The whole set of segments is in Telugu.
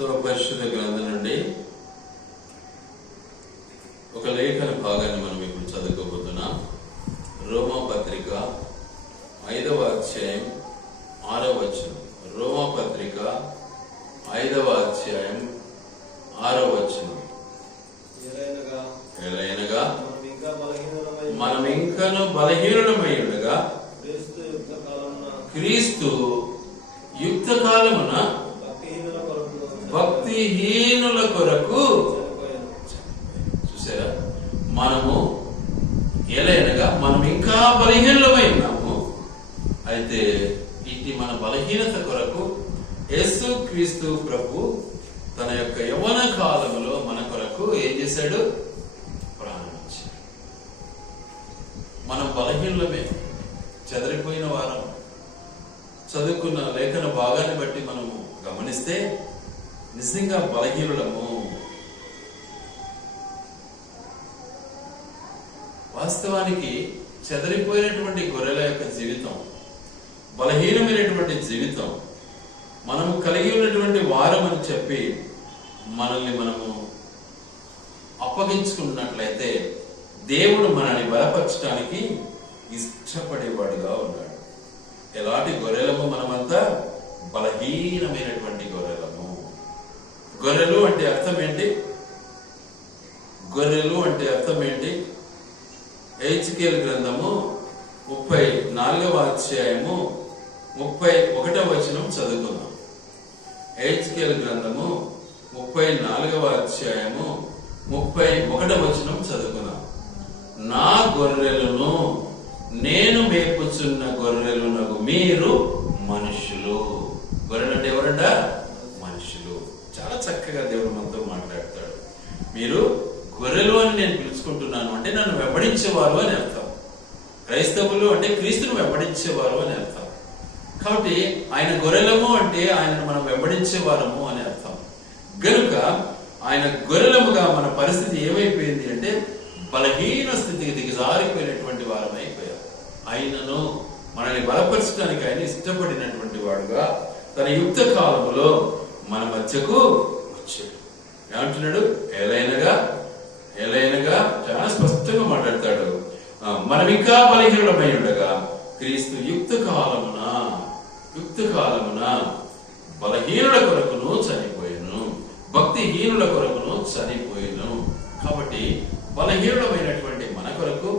పరిశుద్ధ గ్రంథం నుండి ఒక లేఖన భాగాన్ని మనం ఇప్పుడు చదువుకోబోతున్నాం. రోమా పత్రిక 5వ అధ్యాయం 6వ వచనం. రోమా పత్రిక 5వ అధ్యాయం 6వ వచనం. ఎలైనగా మనం ఇంకను బలహీనులమై ఉండగా క్రీస్తు యుక్త కాలమున భక్తిహీనుల కొరకు. చూసారా, మనము ఎలైనగా మనం ఇంకా బలహీనులమై ఉన్నాము. అయితే ఇటు మన బలహీనత కొరకు యేసు క్రీస్తు ప్రభు తన యొక్క యవ్వన కాలములో మన కొరకు ఏం చేశాడు? ప్రాణించాడు. మనం బలహీనులమే, చెదరిపోయిన వారం. చదువుకున్న లేఖన భాగాన్ని బట్టి మనము గమనిస్తే నిజంగా బలహీనులము. వాస్తవానికి చెదరిపోయినటువంటి గొర్రెల యొక్క జీవితం, బలహీనమైనటువంటి జీవితం, మనము కలిగి ఉన్నటువంటి వారం అని చెప్పి మనల్ని మనము అప్పగించుకున్నట్లయితే దేవుడు మనల్ని బలపరచడానికి ఇష్టపడేవాడుగా ఉన్నాడు. ఎలాంటి గొర్రెలము? మనమంతా బలహీనమైనటువంటి గొర్రెలము. గొర్రెలు అంటే అర్థం ఏంటి? గొర్రెలు అంటే అర్థం ఏంటి? హెచ్కేల్ గ్రంథము 34వ అధ్యాయము 31వ వచనం చదువుకుందాం. హెచ్కేల్ గ్రంథము 34వ అధ్యాయము 31వ వచనం చదువుకుందాం. నా గొర్రెలను నేను మేపుచున్న గొర్రెలునగు మీరు మనుషులు. గొర్రెలు అంటే ఎవరంట? మనుషులు. చాలా చక్కగా దేవుడు మనతో మాట్లాడతాడు. మీరు గొర్రెలు అని నేను పిలుచుకుంటున్నాను అంటే నన్ను వెంబడించేవారు అని అర్థం. క్రైస్తవులు అంటే క్రీస్తును వెంబడించేవారు అని అర్థం. కాబట్టి ఆయన గొర్రెలము అంటే ఆయనను మనం వెంబడించేవారము అని అర్థం. గనుక ఆయన గొర్రెలముగా మన పరిస్థితి ఏమైపోయింది అంటే బలహీన స్థితికి దిగజారిపోయినటువంటి వారం అయిపోయారు. ఆయనను మనల్ని బలపరచడానికి ఆయన ఇష్టపడినటువంటి వాడుగా తన యుక్త కాలములో మన మధ్యకు వచ్చాడు. ఏమంటున్నాడు? ఎలైనగా చాలా స్పష్టంగా మాట్లాడతాడు. మనం ఇంకా బలహీనులమై ఉండగా క్రీస్తు యుక్త కాలమున బలహీనుల కొరకును చనిపోయాను, భక్తిహీనుల కొరకును చనిపోయాను. కాబట్టి బలహీనులమైనటువంటి మన కొరకు,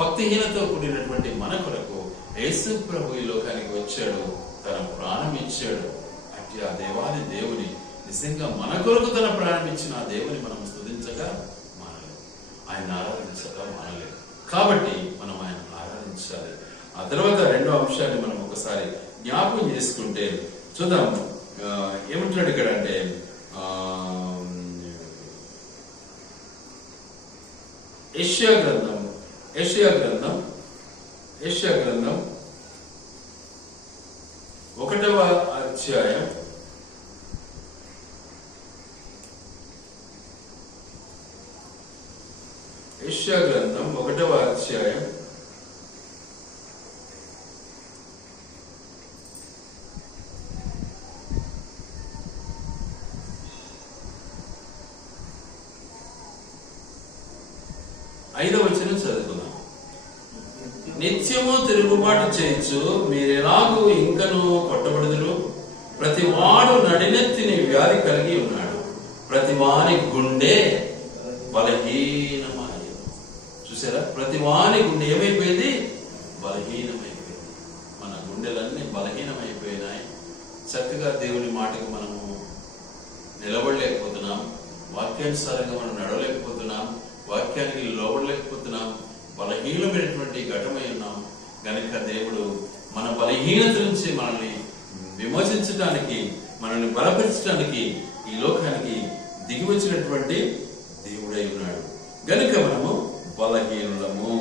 భక్తిహీనతో కూడినటువంటి మన కొరకు యేసు ప్రభు ఈ లోకానికి వచ్చాడు, తన ప్రాణం ఇచ్చాడు. అంటే ఆ దేవాది దేవుని, నిజంగా మన కొరకు తన ప్రాణం ఇచ్చిన ఆ దేవుని మనం స్తుతించగా మానలేదు, ఆయన ఆరాధించగా మానలేదు. కాబట్టి మనం ఆయన ఆరాధించాలి. ఆ తర్వాత రెండో అంశాన్ని మనం ఒకసారి జ్ఞాపకం చేసుకుంటే చూద్దాం. ఏమంటున్నాడు ఇక్కడ అంటే యెషయా గ్రంథం 1వ అధ్యాయం 1వ అధ్యాయం 5వ వచనం చదువుకుందాం. నిత్యము తిరుగుబాటు చేయొచ్చు, మీరెలాగూ ఇంకను కొట్టబడుదురు. ప్రతి వాడు నడినెత్తిని వ్యాధి కలిగి ఉన్నాడు, ప్రతి వాని గుండె బలహీనమై. చూసారా, ప్రతి వాని గుండె ఏమైపోయింది? బలహీనమైపోయింది. మన గుండెలన్నీ బలహీనమైపోయినాయి. చక్కగా దేవుని మాటకు మనము నిలబడలేకపోతున్నాం, వాక్యానుసారంగా మనం నడవలేకపోతున్నాం, వాక్యానికి లోబడలేకపోతున్నాం, బలహీనమైనటువంటి ఘటమై ఉన్నాం. గనుక దేవుడు మన బలహీనత నుంచి మనల్ని విమోచించడానికి, మనల్ని బలపరచడానికి ఈ లోకానికి దిగి వచ్చినటువంటి దేవుడై ఉన్నాడు. గనుక మనము బలహీనులము.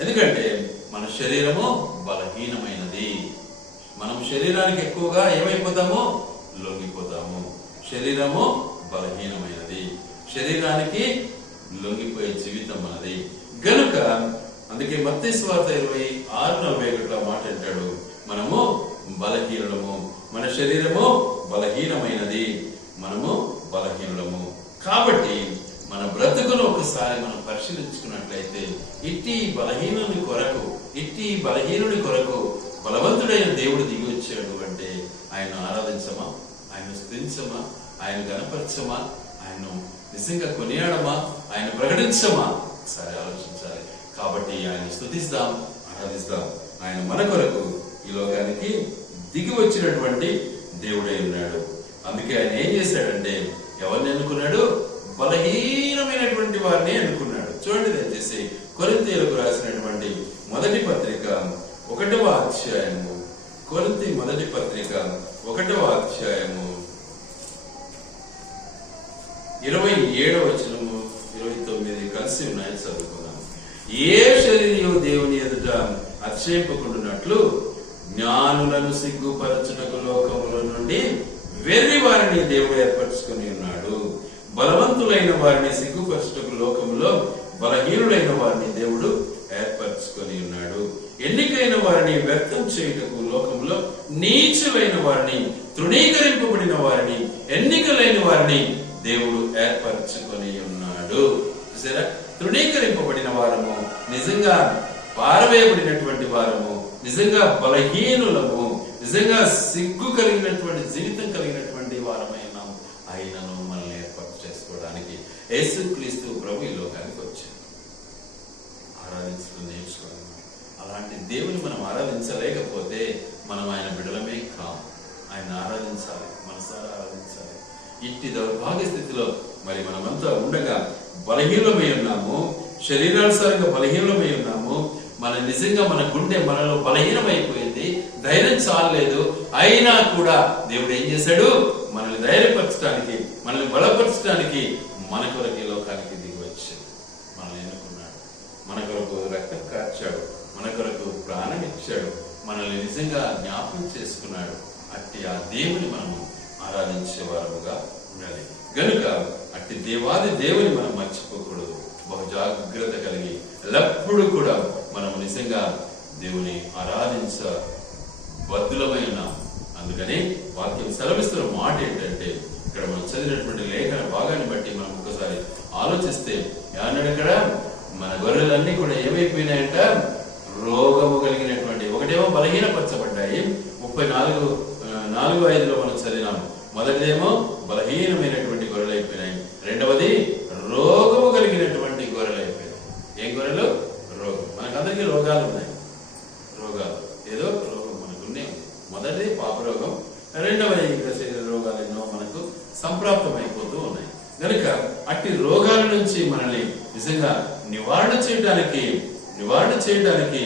ఎందుకంటే మన శరీరము బలహీనమైనది. మనం శరీరానికి ఎక్కువగా ఏమైపోతామో లొంగిపోతాము. శరీరము బలహీనమైనది, శరీరానికి లొంగిపోయే జీవితం మనది. గనుక అందుకే మత్తయి సువార్త 26:41 మాట్లాడాడు, మనము బలహీనులము, మన శరీరము బలహీనమైనది. ఒకసారి మనం పరిశీలించుకున్నట్లయితే ఇట్టి బలహీనుని కొరకు బలవంతుడైన దేవుడు దిగి వచ్చాడు అంటే ఆయన ఆరాధించమా, ఆయన స్తుతించమా, ఆయన గణపరచమా, ఆయన్ను నిజంగా కొనియాడమా, ఆయన ప్రకటించమా? ఒకసారి ఆలోచించాలి. కాబట్టి ఆయన స్తుతిస్తాం, ఆరాధిస్తాం. ఆయన మన కొరకు ఈ లోకానికి దిగి వచ్చినటువంటి దేవుడై ఉన్నాడు. అందుకే ఆయన ఏం చేశాడంటే ఎవరిని ఎన్నుకున్నాడు? బలహీనమైనటువంటి వారిని ఎన్నుకున్నాడు. చూడండి దయచేసి కొరింథీయులకు రాసినటువంటి మొదటి పత్రిక 1వ అధ్యాయము, కొరింథీ మొదటి పత్రిక 1వ అధ్యాయము 27వ వచనము 29 కలిసి ఉన్నాయి, చదువుకున్నాము. ఏ శరీరము దేవుని ఎదుట అతిశయింపకుండునట్లు జ్ఞానులను సిగ్గుపరచుటకు లోకముల నుండి వెర్రి వారిని దేవుడు ఏర్పరచుకుని ఉన్నాడు. బలవంతులైన వారిని సిగ్గుపరచుటకు లోకములో బలహీనులైన వారిని దేవుడు ఏర్పరచుకొని ఉన్నాడు. ఎన్నికైన వారిని వ్యక్తం చేయుటకు లోకంలో నీచులైన వారిని, తృణీకరింపబడిన వారిని, ఎన్నికలైన వారిని దేవుడు ఏర్పరచుకొని ఉన్నాడు. చూసారా? తృణీకరింపబడిన వారము, నిజంగా పారవేయబడినటువంటి వారము, నిజంగా బలహీనులము, నిజంగా సిగ్గు కలిగినటువంటి జీవితం కలిగినటువంటి వారమైనాం. ఆయనను మనల్ని ఏర్పాటు చేసుకోవడానికి యేసుక్రీస్తు ప్రభు ఈ లోకానికి వచ్చాడు. ఆరాధించడం నేర్చుకోవాలి. అలాంటి దేవుని మనం ఆరాధించలేకపోతే మనం ఆయన బిడ్డలమే కాము. ఆయన ఆరాధించాలి, మనసారా ఆరాధించాలి. ఇట్టి దౌర్భాగ్య స్థితిలో మరి మనమంతా ఉండగా బలహీనమై ఉన్నాము, శరీరానుసారంగా బలహీనమై ఉన్నాము. నిజంగా మన గుండె మనలో బలహీనమైపోయింది, ధైర్యం చాలలేదు. అయినా కూడా దేవుడు ఏం చేశాడు? మనల్ని ధైర్యపరచడానికి, మనల్ని బలపరచడానికి మన కొరకు ఈ లోకానికి దిగి వచ్చాడు. మనల్ని ఎన్నుకున్నాడు, మన కొరకు రక్తం కార్చాడు, మన కొరకు ప్రాణం ఇచ్చాడు, మనల్ని నిజంగా జ్ఞాపకం చేసుకున్నాడు. అట్టి ఆ దేవుని మనము ఆరాధించే వారముగా ఉండాలి. గనుక అట్టి దేవాది దేవుని మనం మర్చిపోకూడదు. బహు జాగ్రత్త కలిగి ఎల్లప్పుడూ కూడా మనము నిజంగా దేవుని ఆరాధించ బద్దులమై ఉన్నాం. అందుకని వాక్యం సెలవిస్తున్న మాట ఏంటంటే, ఇక్కడ మనం చదివినటువంటి లేఖన భాగాన్ని బట్టి మనం ఒకసారి ఆలోచిస్తే ఏమన్నాడు ఇక్కడ? మన గొర్రెలన్నీ కూడా ఏమైపోయినాయంట? రోగము కలిగినటువంటి. ఒకటేమో బలహీనపరచబడ్డాయి, 34:4-5లో మనం చదివినాము. మొదటిదేమో బలహీనమైనటువంటి గొర్రెలు అయిపోయినాయి, రెండవది రోగము కలిగినటువంటి గొర్రెలు అయిపోయినాయి. ఏం గొర్రెలు? రోగం. మనకందరికీ రోగాలు ఉన్నాయి. రోగాలు ఏదో రోగం మనకున్నాయి. మొదటిది పాప రోగం, రెండవది ఇంకా శరీర రోగాలు ఎన్నో మనకు సంప్రాప్తమైపోతూ ఉన్నాయి. కనుక అట్టి రోగాల నుంచి మనల్ని నిజంగా నివారణ చేయడానికి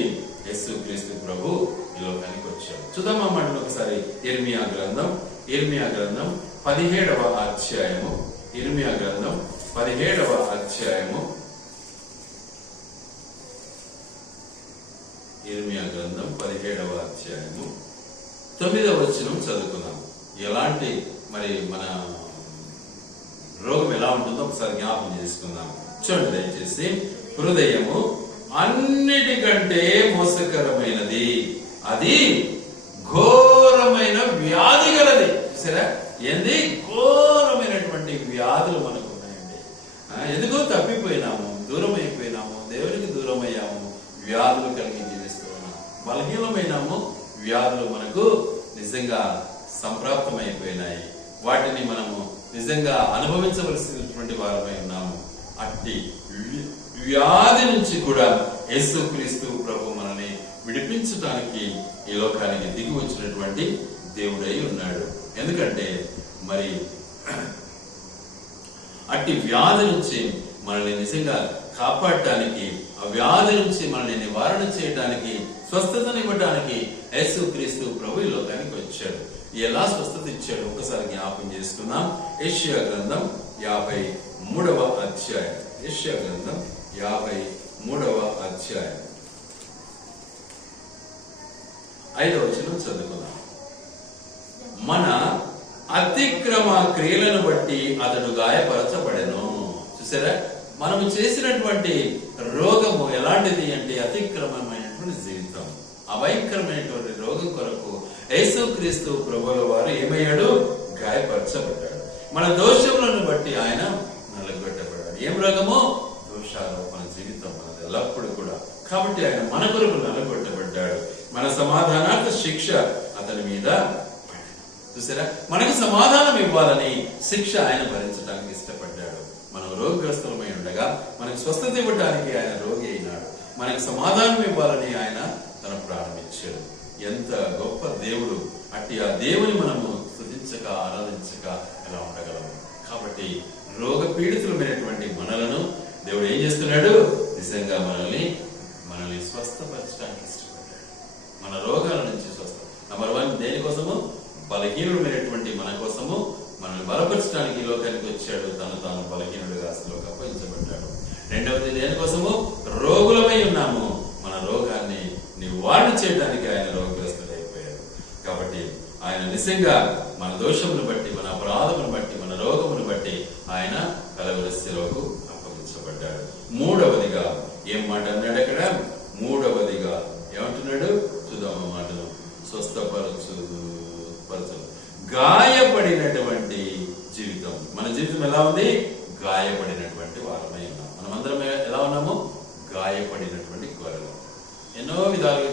యేసుక్రీస్తు ప్రభు ఈ లోకానికి వచ్చాడు. చూద్దాం ఆ మాటను ఒకసారి. ఇర్మియా గ్రంథం 17వ అధ్యాయము, ఇర్మియా గ్రంథం 17వ అధ్యాయము, ఇర్మియా గ్రంథం 17వ అధ్యాయము 9వ వచనం చదువుకుందాం. ఎలాంటి మరి మన రోగం ఎలా ఉంటుందో ఒకసారి జ్ఞాపకం చేసుకుందాం. చూడండి దయచేసి. హృదయము అన్నిటికంటే మోసకరమైనది, అది ఘోరమైన వ్యాధి గలది. సరే, ఏంది? ఘోరమైనటువంటి వ్యాధులు మనకు ఉన్నాయండి. ఎందుకో తప్పిపోయినాము, దూరం అయిపోయినాము, దేవునికి దూరం అయ్యాము, వ్యాధులు కలిగి జీవిస్తూ ఉన్నాము, బలహీనమైనాము. వ్యాధులు మనకు నిజంగా సంప్రాప్తమైపోయినాయి. వాటిని మనము నిజంగా అనుభవించవలసినటువంటి వారమై ఉన్నాము. అట్టి వ్యాధి నుంచి కూడా యేసుక్రీస్తు ప్రభు మనల్ని విడిపించడానికి ఈ లోకానికి దిగి వచ్చినటువంటి దేవుడై ఉన్నాడు. ఎందుకంటే మరి అట్టి వ్యాధి నుంచి మనల్ని నిజంగా కాపాడటానికి, ఆ వ్యాధి నుంచి మనల్ని నివారణ చేయడానికి, స్వస్థతనివ్వడానికి యేసుక్రీస్తు ప్రభు ఈ లోకానికి వచ్చాడు. ఎలా స్వస్థత ఇచ్చాడు ఒకసారి జ్ఞాపకం చేసుకుందాం. యెషయా గ్రంథం 53వ అధ్యాయం, యెషయా గ్రంథం 53వ అధ్యాయం 5వ వచనం చదువుకుందాం. మన అతిక్రమ క్రియలను బట్టి అతడు గాయపరచబడెను. చూసారా? మనము చేసినటువంటి రోగము ఎలాంటిది అంటే అతిక్రమమైనటువంటి జీవితం. అభయంకరమైనటువంటి రోగం కొరకు యేసుక్రీస్తు ప్రభువుల వారు ఏమయ్యాడు? గాయపరచబడ్డాడు. మన దోషములను బట్టి ఆయన నలగొట్టబడ్డాడు. ఏం రోగము? దోషారోపణ జీవితం మనది ఎల్లప్పుడూ కూడా. కాబట్టి ఆయన మన కొరకు నలగొట్టబడ్డాడు. మన సమాధానార్థ శిక్ష అతని మీద చూసారా, మనకు సమాధానం ఇవ్వాలని శిక్ష ఆయన భరించడానికి ఇష్టపడ్డాడు. మనం రోగగ్రస్తులమై ఉండగా మనకు స్వస్థత ఇవ్వడానికి ఆయన రోగి అయినాడు. మనకు సమాధానం ఇవ్వాలని ఆయన తన ప్రారంభించాడు. ఎంత గొప్ప దేవుడు! అట్టి ఆ దేవుని మనము స్తుతించక ఆరాధించక ఎలా ఉండగలము? కాబట్టి రోగ పీడితులమైనటువంటి మనలను దేవుడు ఏం చేస్తున్నాడు? నిజంగా మనల్ని స్వస్థపరచడానికి ఇష్టపడ్డాడు. మన రోగాల నుంచి స్వస్థ. నంబర్ 1 దేనికోసము? బలహీనుడమైనటువంటి మన కోసము మనల్ని బలపరచడానికి ఈ లోకానికి వచ్చాడు. తాను బలహీనుడిగా అసలు అప్పగించబడ్డాడు. రెండవది దేనికోసము? రోగులమై ఉన్నాము. మన రోగాన్ని నివారణ చేయడానికి ఆయన రోగగ్రస్తుడైపోయాడు. కాబట్టి ఆయన నిజంగా మన దోషమును బట్టి, మన అపరాధమును బట్టి, మన రోగమును బట్టి ఆయన కలవరస్యలోకి అప్పగించబడ్డాడు. మూడవదిగా ఏం మాట అన్నాడు అక్కడ? మూడవదిగా ఏమంటున్నాడు? చూద్దాం మాటను. స్వస్థపరచు గాయపడినటువంటి జీవితం. మన జీవితం ఎలా ఉంది? గాయపడినటువంటి వారమై ఉన్నాం. మనం అందరం ఎలా ఉన్నాము? గాయపడినటువంటి గొర్రెలు. ఎన్నో విధాలుగా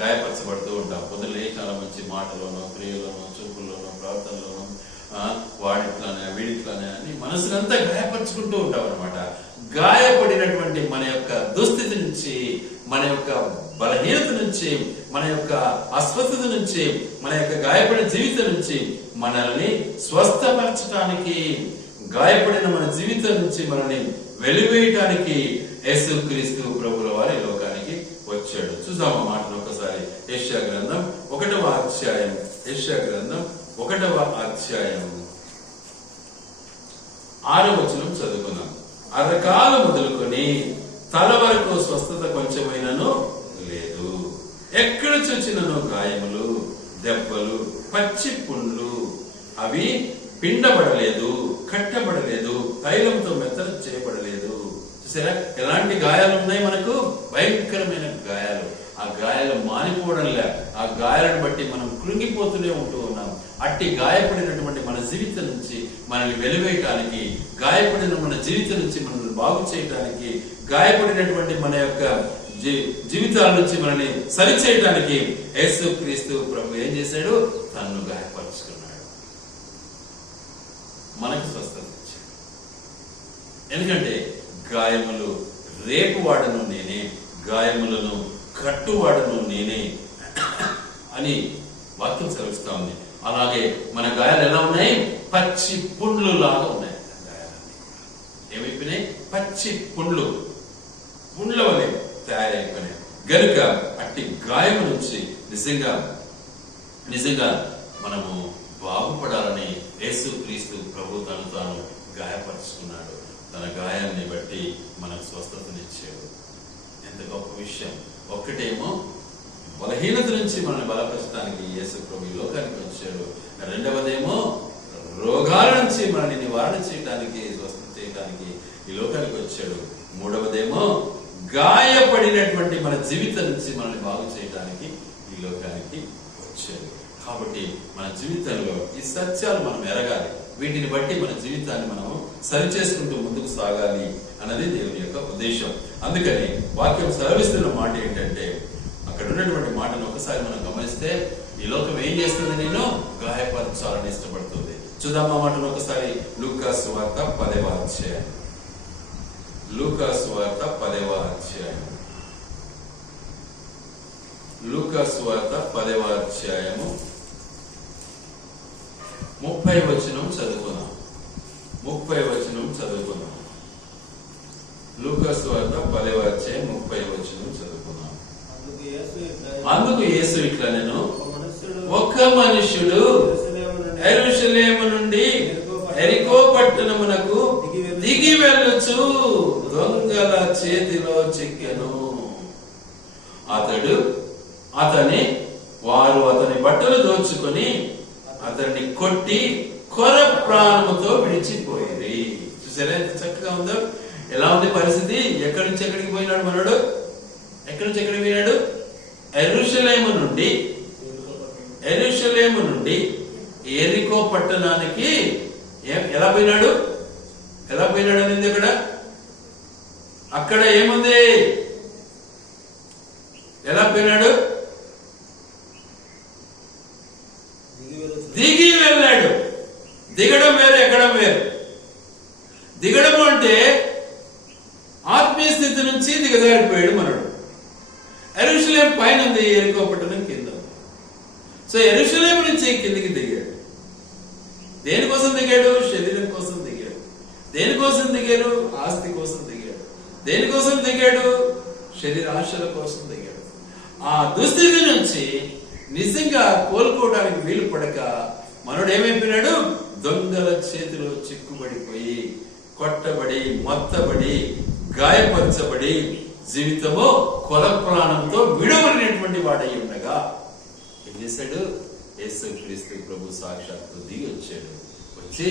గాయపరచబడుతూ ఉంటాం. పొద్దున లేఖనాల మంచి మాటలోనో, క్రియలోనో, చూపుల్లోనో, ప్రార్థనలోనో, వాడిట్లోనే వీడిట్లోనే అని మనసునంతా గాయపరుచుకుంటూ ఉంటాం అనమాట. గాయపడినటువంటి మన యొక్క దుస్థితి నుంచి, మన యొక్క బలహీనత నుంచి, మన యొక్క అస్వస్థత నుంచి, మన యొక్క గాయపడిన జీవితం నుంచి మనల్ని స్వస్థపరచడానికి, గాయపడిన మన జీవితం నుంచి మనల్ని వెలివేయటానికి యేసుక్రీస్తు ప్రభుల వారి లోకానికి వచ్చాడు. చూద్దాం ఆ మాటను ఒకసారి. యెషయా గ్రంథం 1వ అధ్యాయం. యెషయా గ్రంథం 1వ అధ్యాయం 6వ వచనం చదువుకున్నాం. అరకాలు మొదలుకొని తల వరకు స్వస్థత కొంచెమైనను లేదు. ఎక్కడ చూచినను గాయములు, దెబ్బలు, పచ్చి పుండ్లు. అవి పిండబడలేదు, కట్టబడలేదు, తైలంతో మెత్తన చేయబడలేదు. చూసారా ఎలాంటి గాయాలు ఉన్నాయి మనకు? భయంకరమైన గాయాలు. ఆ గాయాలు మానిపోవడంలే. ఆ గాయాలను బట్టి మనం కృంగిపోతూనే ఉంటూ ఉన్నాం. అట్టి గాయపడినటువంటి మన జీవితం నుంచి మనల్ని వెలివేయటానికి, గాయపడిన మన జీవితం నుంచి మనల్ని బాగు చేయటానికి, గాయపడినటువంటి మన యొక్క జీవితాల నుంచి మనల్ని సరిచేయటానికి యేసుక్రీస్తు ప్రభు ఏం చేశాడు? తన్ను గాయపరుచుకున్నాడు. మనకు స్వస్థత ఇచ్చాడు. ఎందుకంటే గాయములు రేపువాడను నేనే, గాయములను కట్టువాడను నేనే అని వాక్యం సెలవిస్తా ఉంది. అలాగే మన గాయాలు ఎలా ఉన్నాయి? పచ్చి పుండ్లు లాగా ఉన్నాయి. గాయాలన్నీ ఏమైపోయినాయి? పచ్చి పుండ్ల వలె తయారైపోయినాయి. గనుక అట్టి గాయము నుంచి నిజంగా మనము బాగుపడాలని యేసుక్రీస్తు ప్రభు తాను గాయపరుచుకున్నాడు. తన గాయాన్ని బట్టి మనకు స్వస్థతనిచ్చాడు. ఎంత గొప్ప విషయం! ఒక్కటేమో బలహీనత నుంచి మనల్ని బలపరచడానికి యేసు ప్రభు ఈ లోకానికి వచ్చాడు. రెండవదేమో రోగాల నుంచి మనల్ని నివారణ చేయడానికి, స్వస్థత చేయడానికి ఈ లోకానికి వచ్చాడు. మూడవదేమో గాయపడినటువంటి మన జీవితం నుంచి మనల్ని బాగు చేయడానికి ఈ లోకానికి వచ్చాడు. కాబట్టి మన జీవితంలో ఈ సత్యాలు మనం ఎరగాలి. వీటిని బట్టి మన జీవితాన్ని మనం సరిచేసుకుంటూ ముందుకు సాగాలి అన్నది దేవుని యొక్క ఉద్దేశం. అందుకని వాక్యం సెలవిస్తున్న మాట ఏంటంటే, అక్కడ ఉన్నటువంటి మాటను ఒకసారి మనం గమనిస్తే, ఈ లోకం ఏం చేస్తుంది? నేను గాయపరచాలని ఇష్టపడుతుంది. చూద్దాం ఆ మాటను ఒకసారి. లూకా సువార్త 10వ అధ్యాయం. లూకా సువార్త 10వ అధ్యాయం. లూకా సువార్త 10వ అధ్యాయము 30వ వచనం చదువుకున్నాం. 30వ వచనం చదువుకున్నాం. లూకా సువార్త 10వ అధ్యాయం 30వ వచనం చదువుకున్నాం. అందుకు యేసు ఇట్లా, నేను ఒక మనుషుడు యెరూషలేము నుండి యెరికో పట్టణమునకు దిగి వెళ్ళుచు దొంగల చేతిలో చిక్కెను. వారు అతని బట్టలు దోచుకొని అతన్ని కొట్టి కొర ప్రాణముతో విడిచిపోయింది. చూసారా ఎంత చక్కగా ఉందో? ఎలా ఉంది పరిస్థితి? ఎక్కడి నుంచి ఎక్కడికి పోయినాడు మనడు? ఎక్కడి నుంచి ఎక్కడికి పోయినాడు? యెరూషలేము నుండి యెరికో పట్టణానికి ఎలా పోయినాడు? ఎలా పోయినాడు అనేది ఇక్కడ అక్కడ ఏముంది? ఎలా పోయినాడు? దిగి వెళ్ళాడు. దిగడం వేరు, ఎక్కడం వేరు. దిగడం అంటే ఆత్మీయ స్థితి నుంచి దిగజారిపోయాడు మనడు. యెరూషలేం పైన ఉంది, యెరికో పట్టణం కింద. సో యెరూషలేం నుంచి కిందికి దిగాడు. దేనికోసం దిగాడు? శరీరం కోసం దిగాడు. దేనికోసం దిగాడు? ఆస్తి కోసం దిగాడు. దేనికోసం దిగాడు? శరీర ఆశల కోసం దిగాడు. ఆ దుస్థితి నుంచి నిజంగా కోలుకోవడానికి వీలు పడక మనోడు ఏమైపోయినాడు? దొంగల చేతిలో చిక్కుబడిపోయి, కొట్టబడి, మొత్తబడి, గాయపరచబడి, జీవితము కొల ప్రాణంతో విడవడినటువంటి వాడై ఉండగా ఏం చేశాడు? యేసుక్రీస్తు ప్రభు సాక్షాత్తు దిగి వచ్చాడు. వచ్చి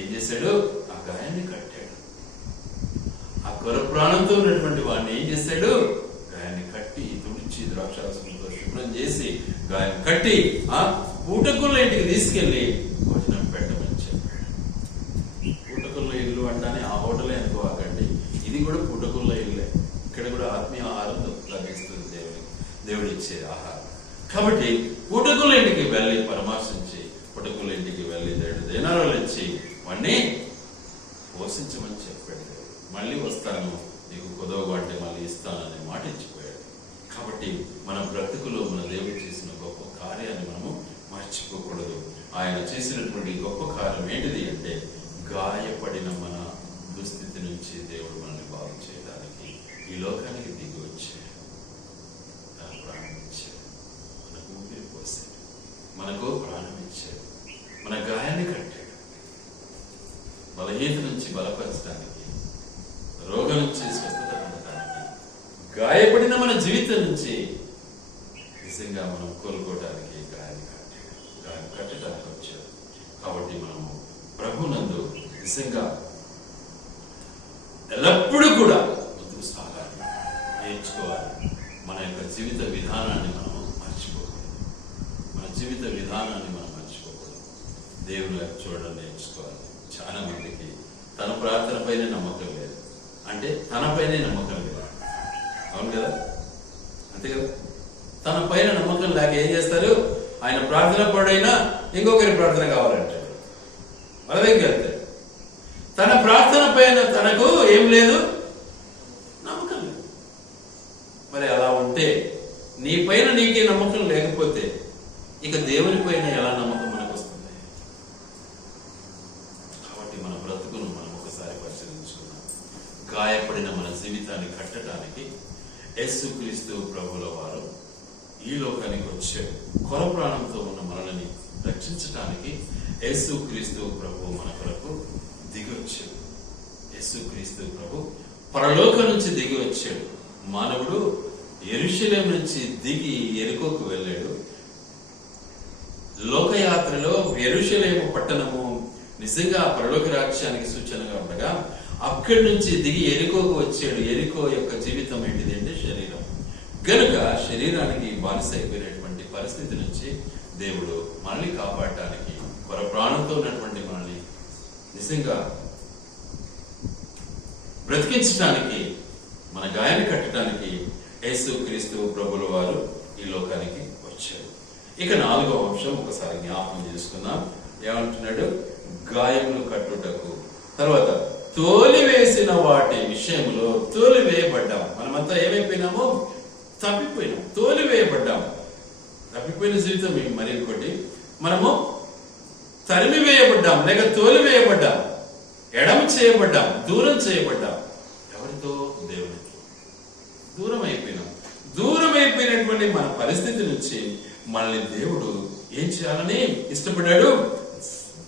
ఏం చేశాడు? ఆ గాయాన్ని కట్టాడు. ఆ కొల ప్రాణంతో ఉన్నటువంటి వాడిని ఏం చేశాడు? గాయాన్ని కట్టి, తుడిచి, ద్రాక్షారసంతో శుభ్రం చేసి, గాయం కట్టి ఆ పూటకుల ఇంటికి తీసుకెళ్లి భోజనం పెట్టమని చెప్పాడు. పూటకుల ఇల్లు అంటానే ఆ హోటలే అనుకోవాకండి, ఇది కూడా పూటకుల ఇల్లే. ఇక్కడ కూడా ఆత్మీయ ఆహారం లభిస్తుంది, దేవుడు ఇచ్చే ఆహారం. కాబట్టి పూటకుల ఇంటికి వెళ్ళి పరామర్శించి, పూటకుల ఇంటికి వెళ్ళి 2 దినారాలు ఇచ్చి వాడిని పోషించమని చెప్పాడు. మళ్ళీ వస్తాను, నీకు కుదవగా అంటే మళ్ళీ ఇస్తానని మాట ఇచ్చిపోయాడు. కాబట్టి మన బ్రతుకులో మన దేవుడు చేసిన గొప్ప కార్యాన్ని మనము మర్చిపోకూడదు. ఆయన చేసినటువంటి గొప్ప కార్యం ఏంటిది అంటే, గాయపడిన మన దుస్థితి నుంచి దేవుడు మనల్ని బాగు చేయడానికి ఈ లోకానికి దిగి వచ్చాడు. తన ప్రాణం ఇచ్చాడు, మనకు ఊపిరి పోసాడు, మనకు ప్రాణం ఇచ్చాడు, మన గాయాన్ని కట్టాడు. బలహీనత నుంచి బలపరచడానికి, రోగం నుంచి స్వస్థత పొందడానికి, గాయపడిన మన జీవితం నుంచి నిజంగా మనం కోలుకోవడానికి గాయాన్ని కట్టడానికి వచ్చాడు. కాబట్టి మనము ప్రభునందు నిజంగా ఎల్లప్పుడూ కూడా ముందుకు సాగాలి, నేర్చుకోవాలి. మన యొక్క జీవిత విధానాన్ని మనం మర్చిపోకూడదు. మన జీవిత విధానాన్ని మనం మర్చిపోకూడదు. దేవుని వైపు చూడడం నేర్చుకోవాలి. చాలా మందికి తన ప్రార్థన పైనే నమ్మకం లేదు, అంటే తనపైనే నమ్మకం లేదు. అవును కదా? అంతే కదా? తన పైన నమ్మకం లేక ఏం చేస్తారు? ఆయన ప్రార్థన పడైనా ఇంకొకరి ప్రార్థన కావాలంటాడు. వాళ్ళ దగ్గరికి వెళ్తాడు. తన ప్రార్థన పైన తనకు ఏం లేదు, నమ్మకం లేదు. మరి అలా ఉంటే, నీ పైన నీకే నమ్మకం లేకపోతే ఇక దేవుని పైన ఎలా నమ్మకం మనకు వస్తుంది? కాబట్టి మన బ్రతుకును మనం ఒకసారి పరిశీలించుకున్నాం. గాయపడిన మన జీవితాన్ని కట్టడానికి యేసుక్రీస్తు ప్రభుల వారు ఈ లోకానికి వచ్చాడు. కొర ప్రాణంతో ఉన్న మనల్ని రక్షించడానికి యేసుక్రీస్తు ప్రభు మన కొరకు దిగి వచ్చాడు. యేసుక్రీస్తు ప్రభు పరలోకం నుంచి దిగి వచ్చాడు. మానవుడు యెరూషలేం నుంచి దిగి యెరికోకు వెళ్ళాడు. లోకయాత్రలో యెరూషలేము పట్టణము నిజంగా పరలోక రాజ్యానికి సూచనగా ఉండగా, అక్కడి నుంచి దిగి యెరికోకు వచ్చాడు. యెరికో యొక్క జీవితం ఏంటిది అంటే శరీరం. గనుక శరీరానికి బానిస అయిపోయినటువంటి పరిస్థితి నుంచి దేవుడు మనల్ని కాపాడటానికి, పర ప్రాణంతో ఉన్నటువంటి మనల్ని నిజంగా బ్రతికించడానికి, మన గాయాన్ని కట్టడానికి యేసుక్రీస్తు ప్రభుల వారు ఈ లోకానికి వచ్చారు. ఇక 4వ అంశం ఒకసారి జ్ఞాపకం చేసుకుందాం. ఏమంటున్నాడు? గాయములు కట్టుటకు. తర్వాత తోలివేసిన వాటి విషయంలో తోలివేయబడ్డాం. మనమంతా ఏమైపోయినామో? తప్పిపోయినాం, తోలివేయబడ్డాం. తప్పిపోయిన జీవితం మరి ఇంకోటి, మనము తరిమివేయబడ్డాం లేక తోలివేయబడ్డాం, ఎడమ చేయబడ్డాం, దూరం చేయబడ్డాం. ఎవరితో? దేవునికి దూరం అయిపోయినాం. దూరం అయిపోయినటువంటి మన పరిస్థితి నుంచి మనల్ని దేవుడు ఏం చేయాలని ఇష్టపడ్డాడు?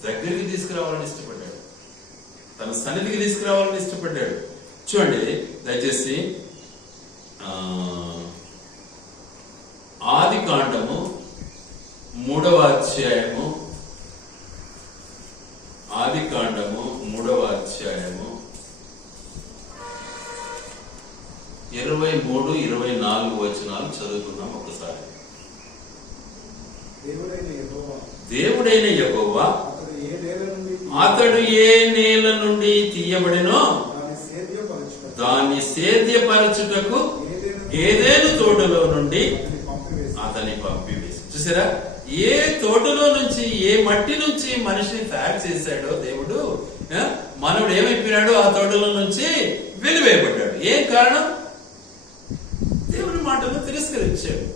దగ్గరికి తీసుకురావాలని ఇష్టపడ్డాడు. తన సన్నిధికి తీసుకురావాలని ఇష్టపడ్డాడు. చూడండి దయచేసి ఆదికాండము 3వ అధ్యాయము, ఆదికాండము 3వ అధ్యాయము 23, 24 వచనాలు చదువుకుందాం ఒకసారి. దేవుడైన యెహోవా అతడు ఏ నేల నుండి తీయబడినో దాన్ని సేద్యపరచుటకు ఏదేను తోటలో నుండి అతని పంపివేసి. చూసారా, ఏ తోటలో నుంచి, ఏ మట్టి నుంచి మనిషిని తయారు చేశాడో దేవుడు, మనవుడు ఏమైపోయినాడో ఆ తోటలో నుంచి వెలివేయబడ్డాడు. ఏం కారణం? దేవుని మాటను తిరస్కరించాడు,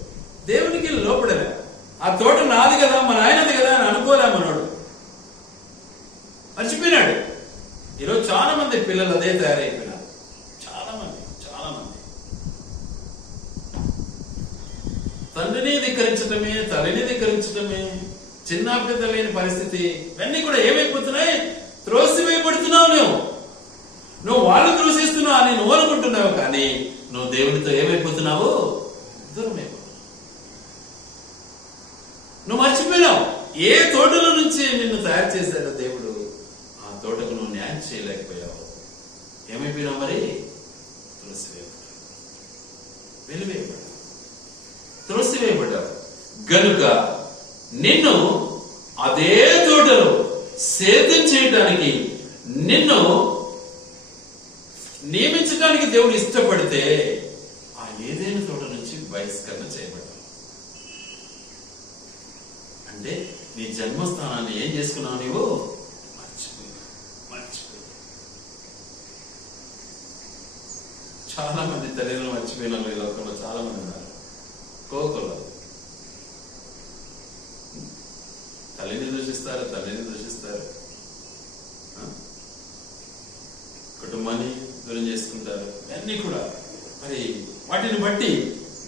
దేవునికి లోపడలే. ఆ తోట నాది కదా, మన ఆయనది కదా అని అనుకోలే మనోడు, మర్చిపోయినాడు. ఈరోజు చాలా మంది పిల్లలు అదే తయారైపోయినారు. చాలా మంది తండ్రిని ధిక్కరించడమే, తల్లిని ధిక్కరించడమే, చిన్న పెద్ద లేని పరిస్థితి, ఇవన్నీ కూడా ఏమైపోతున్నాయి? త్రోసివేయబడుతున్నావు. నువ్వు వాళ్ళు త్రోసిస్తున్నావు అని నువ్వు అనుకుంటున్నావు, కానీ నువ్వు దేవునితో ఏమైపోతున్నావు? దూరం అయిపోతున్నావు. నువ్వు మర్చిపోయినావు ఏ తోటలో నుంచి నిన్ను తయారు చేశాడో దేవుడు, ఆ తోటకు నువ్వు న్యాయం చేయలేకపోయావు. ఏమైపోయినావు? మరి త్రోసివేయబడ్డావు, వెలివేయబడ్డావు, త్రోసివేయబడ్డావు. గనుక నిన్ను అదే తోటలో సేద్యం చేయడానికి, నిన్ను నియమించడానికి దేవుడు ఇష్టపడితే ఆ ఏదైనా తోట నుంచి బహిష్కరణ చేయబడ్డావు. అంటే నీ జన్మస్థానాన్ని ఏం చేసుకున్నావు? నీవు మర్చిపోయి. చాలా మంది తల్లిదండ్రులు మర్చిపోయిన వాళ్ళు ఈ లోకంలో చాలా మంది ఉన్నారు. కోకలు తల్లిని దూషిస్తారు, కుటుంబాన్ని దూరం చేసుకుంటారు. అన్ని కూడా మరి వాటిని బట్టి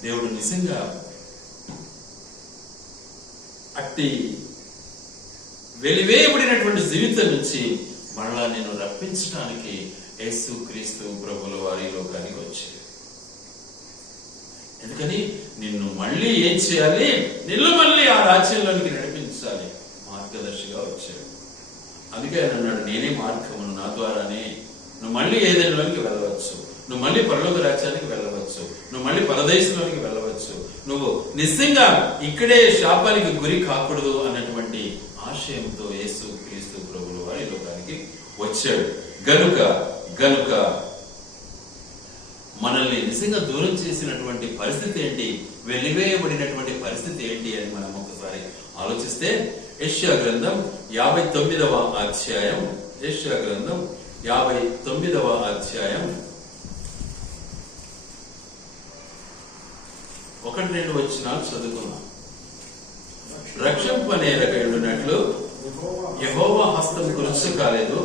దేవుడు నిజంగా అట్టి వెలివేయబడినటువంటి జీవితం నుంచి మరలా నేను రప్పించడానికి యేసు క్రీస్తు ప్రభుల వారి లోకానికి వచ్చాడు. ఎందుకని నిన్ను మళ్ళీ ఏం చేయాలి? నిన్ను మళ్ళీ ఆ రాజ్యంలోనికి నడిపించాలి. మార్గదర్శిగా వచ్చాడు. అందుకే ఆయన అన్నాడు, నేనే మార్గమును, నా ద్వారానే నువ్వు మళ్ళీ ఏదైనాలోనికి వెళ్ళవచ్చు, నువ్వు మళ్ళీ పరలోక రాజ్యానికి వెళ్ళవచ్చు, నువ్వు మళ్ళీ పరదేశంలోనికి వెళ్ళవచ్చు, నువ్వు నిజంగా ఇక్కడే శాపానికి గురి కాకూడదు అన్నటువంటి ఆశయంతో యేసు క్రీస్తు ప్రభుల వారి లోకానికి వచ్చాడు. గనుక మనల్ని నిజంగా దూరం చేసినటువంటి పరిస్థితి ఏంటి, వెలివేయబడినటువంటి పరిస్థితి ఏంటి అని మనం ఒకసారి ఆలోచిస్తే, యెషయా గ్రంథం 59వ అధ్యాయం, యెషయా గ్రంథం 59వ అధ్యాయం 1-2 వచనాలు చదువుకున్నాం. రక్షింపనేరకయుండునట్లు యెహోవా హస్తం కృషి కాలేదు,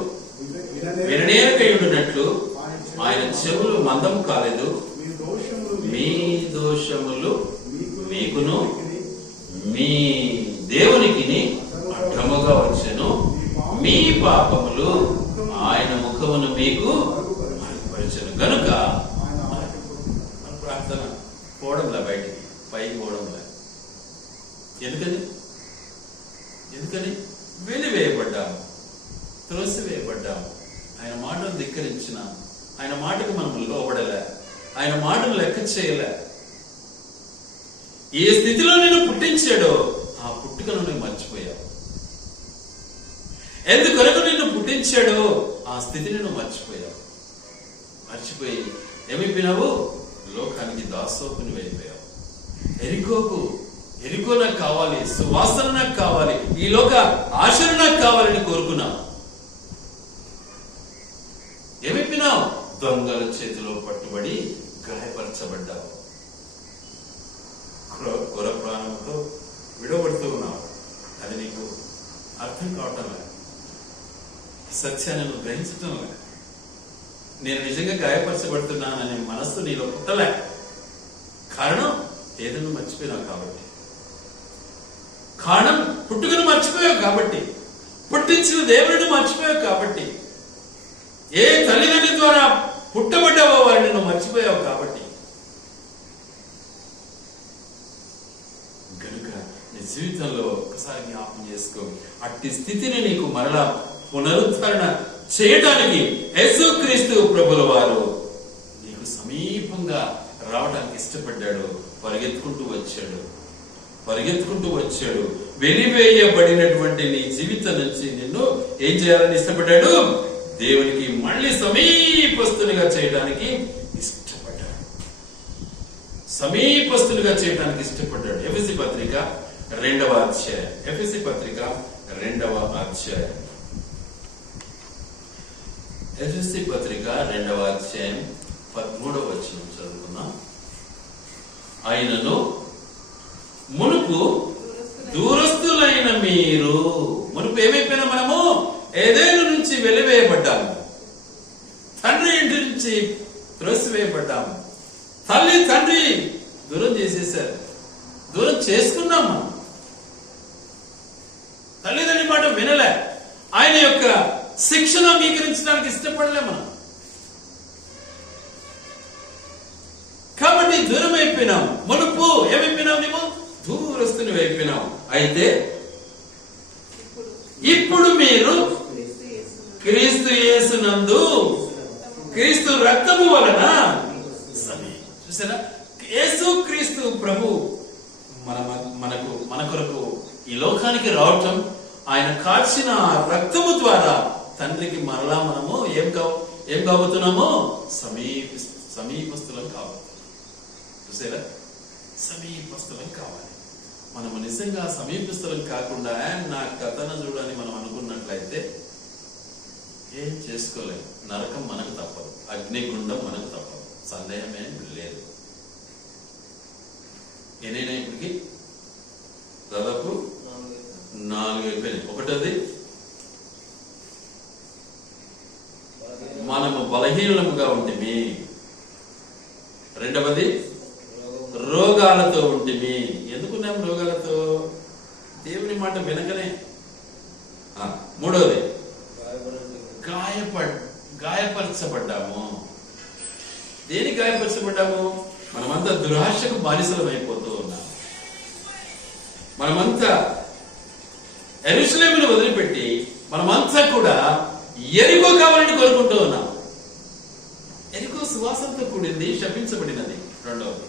విననేరకయుండునట్లు ఆయన చెవులు మందం కాలేదు. మీ దోషములు మీకును మీ దేవునికి అడ్డముగా వచ్చెను, మీ పాపములు ఆయన ముఖమును మీకు మరుగుపరచెను. గనుక మన ప్రార్థన పోవడంలా, బయటికి పైకి పోవడంలా. ఎందుకని వెలివేయబడ్డాము, త్రోసివేయబడ్డాము. ఆయన మాటలు ధిక్కరించిన, ఆయన మాటకు మనం లోబడలే, ఆయన మాటలు లెక్క చేయలే. ఏ స్థితిలో నేను పుట్టించాడో ఆ పుట్టుకను నేను మర్చిపోయావు. ఎందుకొరకు నిన్ను పుట్టించాడో ఆ స్థితిని నువ్వు మర్చిపోయావు. మర్చిపోయి ఏమైపోయినావు? లోకానికి దాసోకుని వెళ్ళిపోయావు. ఎరికో నాకు కావాలి, సువాసన నాకు కావాలి, ఈ లోక ఆశలు నాకు కావాలని కోరుకున్నావు. ఏమైపోయినావు? దొంగల చేతిలో పట్టుబడి గాయపరచబడ్డావు. కొర ప్రాణంతో విడవబడుతూ ఉన్నావు. అది నీకు అర్థం కావటం లేదు, సత్యాన్ని నువ్వు గ్రహించటం లేదు. నేను నిజంగా గాయపరచబడుతున్నాననే మనస్సు నీలో పుట్టలే. కారణం ఏదైనా మర్చిపోయినావు కాబట్టి, కారణం పుట్టుకను మర్చిపోయావు కాబట్టి, పుట్టించిన దేవుడిని మర్చిపోయావు కాబట్టి, ఏ తల్లిదండ్రుల ద్వారా పుట్టబడ్డావో వారిని నువ్వు మర్చిపోయావు కాబట్టి. గనుక నీ జీవితంలో ఒక్కసారి జ్ఞాపకం చేసుకో, అట్టి స్థితిని నీకు మరలా పునరుద్ధరణ చేయటానికి యేసుక్రీస్తు ప్రభుల వారు నీకు సమీపంగా రావడానికి ఇష్టపడ్డాడు. పరిగెత్తుకుంటూ వచ్చాడు. వెలివేయబడినటువంటి నీ జీవితం నుంచి నిన్ను ఏం చేయాలని ఇష్టపడ్డాడు? దేవునికి మళ్ళీ సమీపస్తులుగా చేయడానికి ఇష్టపడ్డాడు. సమీపస్తులుగా చేయడానికి ఇష్టపడ్డాడు. ఎఫెసీ పత్రిక 2వ అధ్యాయం. ఎఫెసీ పత్రిక 2వ అధ్యాయం. ఎఫెసీ పత్రిక 2వ అధ్యాయం 13వ వచనం చదువుకుందాం. ఆయనను మునుపు దూరస్తులైన మీరు, మునుపు ఏమైపోయినా మనము ఏదేను నుంచి వెలివేయబడ్డాము, తండ్రి ఇంటి నుంచి త్రోసివేయబడ్డాము, తల్లి తండ్రి దూరం చేసేసారు, దూరం చేసుకున్నాం. మనం తల్లిదండ్రి మాట వినలే, ఆయన యొక్క శిక్షణ అంగీకరించడానికి ఇష్టపడలే మనం. కాబట్టి దూరం అయిపోయినాం. మునుపు ఏమైపోయినాం? నీవు దూరస్తుని అయిపోయినాం. అయితే ఇప్పుడు మీరు క్రీస్తు యేసునందు, క్రీస్తు రక్తము వలన చూసారా, యేసు క్రీస్తు ప్రభు మన కొరకు ఈ లోకానికి రావటం, ఆయన కాల్చిన రక్తము ద్వారా తండ్రికి మరలా మనము ఏం కాబోతున్నామో సమీపస్తులం కాబోతున్నాం. చూసారా, సమీపస్తులం కావాలి. మనము నిజంగా సమీపస్తులం కాకుండా నా కథను చూడని మనం అనుకున్నట్లయితే ఏం చేసుకోలేము. నరకం మనకు తప్పదు, అగ్నిగుండం మనకు తప్పదు, సందేహమే లేదు. ఎన్నైనా ఇప్పటికి దాదాపు 4 అయిపోయినాయి. ఒకటోది, మనము బలహీనముగా ఉంటిమి. రెండవది, రోగాలతో ఉంటిమి. ఎందుకున్నాము రోగాలతో? దేవుని మాట వినకనే. మూడవది, గాయపరచబడ్డాము. దేని గాయపరచబడ్డాము? మనమంతా దురాశకు బానిసలం అయిపోతూ ఉన్నాం. మనమంతా యెరూషలేమును వదిలిపెట్టి మనమంతా కూడా యెరికో కావాలని కోరుకుంటూ ఉన్నాం. యెరికో సువాసనతో కూడింది, శపించబడినది. రెండవది,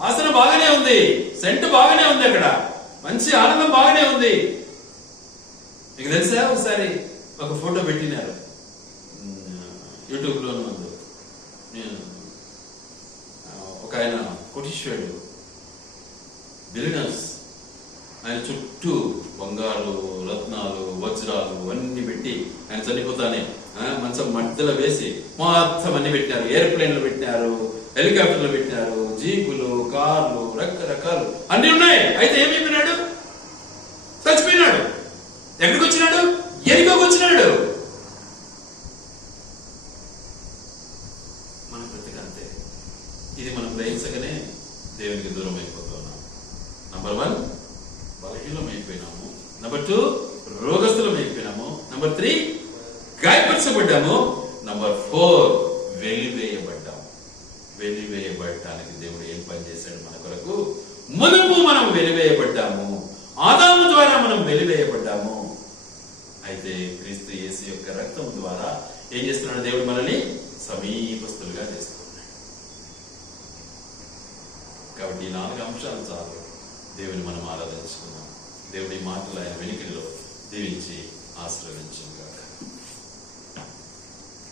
వాసన బాగానే ఉంది, సెంటు బాగానే ఉంది, అక్కడ మంచి ఆనందం బాగానే ఉంది. మీకు తెలుసా, ఒకసారి ఒక ఫోటో పెట్టినారు యూట్యూబ్ లోను. ఒక ఆయన కోటీశ్వరుడు, బిలినర్స్, ఆయన చుట్టూ బంగారు, రత్నాలు, వజ్రాలు అన్ని పెట్టి ఆయన చనిపోతానే మంచం మధ్యలో వేసి మొత్తం అన్ని పెట్టినారు. ఏరోప్లేన్లు పెట్టినారు, హెలికాప్టర్లు పెట్టినారు, జీపులు, కార్లు, రకరకాలు అన్ని ఉన్నాయి. అయితే ఏమైపోయినాడు? చచ్చిపోయినాడు. ఎక్కడికి వచ్చినాడు? యెరికోకు వచ్చినాడు. మన బ్రతిక అంతే. ఇది మనం గ్రహించగానే దేవునికి దూరం అయిపోతున్నాం. నంబర్ 1, బలహీనం అయిపోయినాము. నంబర్ 2, రోగస్తులం అయిపోయినాము. నంబర్ 3, గాయపరచబడ్డాము. నంబర్ 4, వెలివేయబడ్డాము. వెలివేయబడటానికి దేవుడు ఏం పని చేశాడు మన కొరకు? మునుపు మనం వెలివేయబడ్డాము, ఆదాము ద్వారా మనం వెలివేయబడ్డాము. అయితే క్రీస్తు యేసు యొక్క రక్తం ద్వారా ఏం చేస్తున్నాడు? దేవుడు మనల్ని సమీపస్తులుగా చేస్తున్నాడు. కాబట్టి ఈ 4 అంశాలు చాలు దేవుని మనం ఆరాధించుకున్నాం. దేవుడి మాటలు ఆయన వెనుకలో దీవించి ఆశీర్వదించుగాక.